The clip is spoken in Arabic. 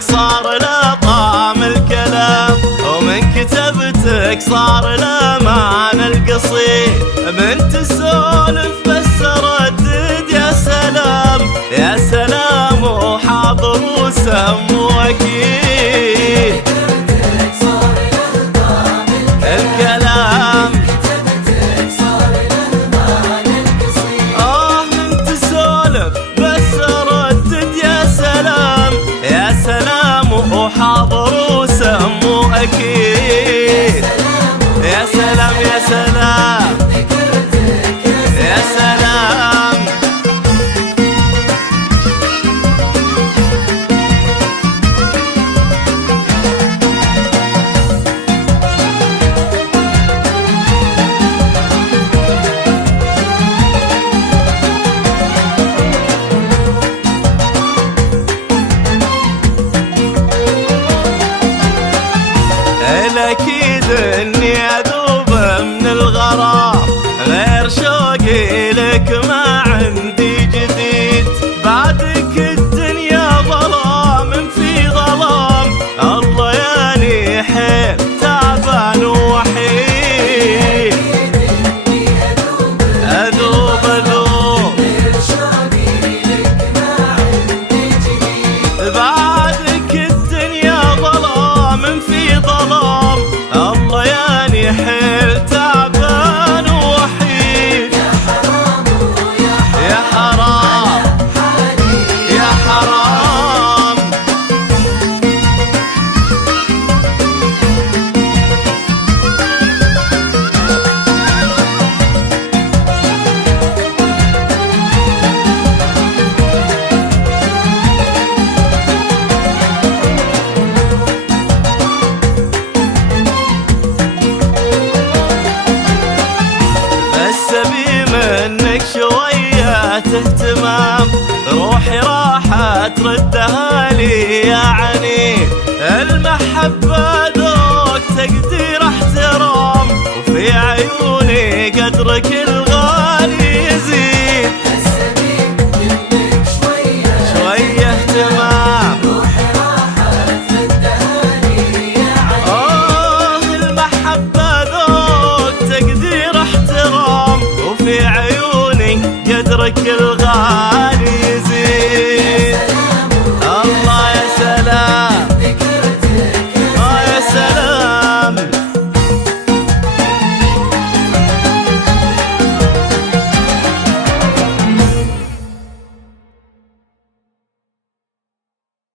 صار له طعم الكلام، ومن كتبتك صار له معنى القصيد. من تسولف بس ردد يا سلام يا سلام، وحاضر وسم واكيد. صار له طعم الكلام، كتبتك صار له معنى القصيد. من تسولف بس ردد يا سلام يا سلام، وحاضر وسم واكيد. يا سلام يا سلام يا سلام. الأكيد إني أذوب من الغرام، غير شوقي لك ما عندي جديد. بعدك الدنيا ظلام في ظلام، الله ياني حيل تعبان ووحيد. أذوب غير شوقي لك ما عندي جديد. بعدك الدنيا ظلام في ظلام، الله ياني حيل تعبان ووحيد. يا حرام يا حرام يا حرام. منك شوية اهتمام، روحي راحة تردها لي يا عنيد. المحبة ذوق تقدير احترام، وفي عيوني قدرك الغالي يزيد. منك شوية اهتمام، روحي راحة تردها لي يا عنيد. المحبة ذوق تقدير احترام، وفي عيوني قدرك الغالي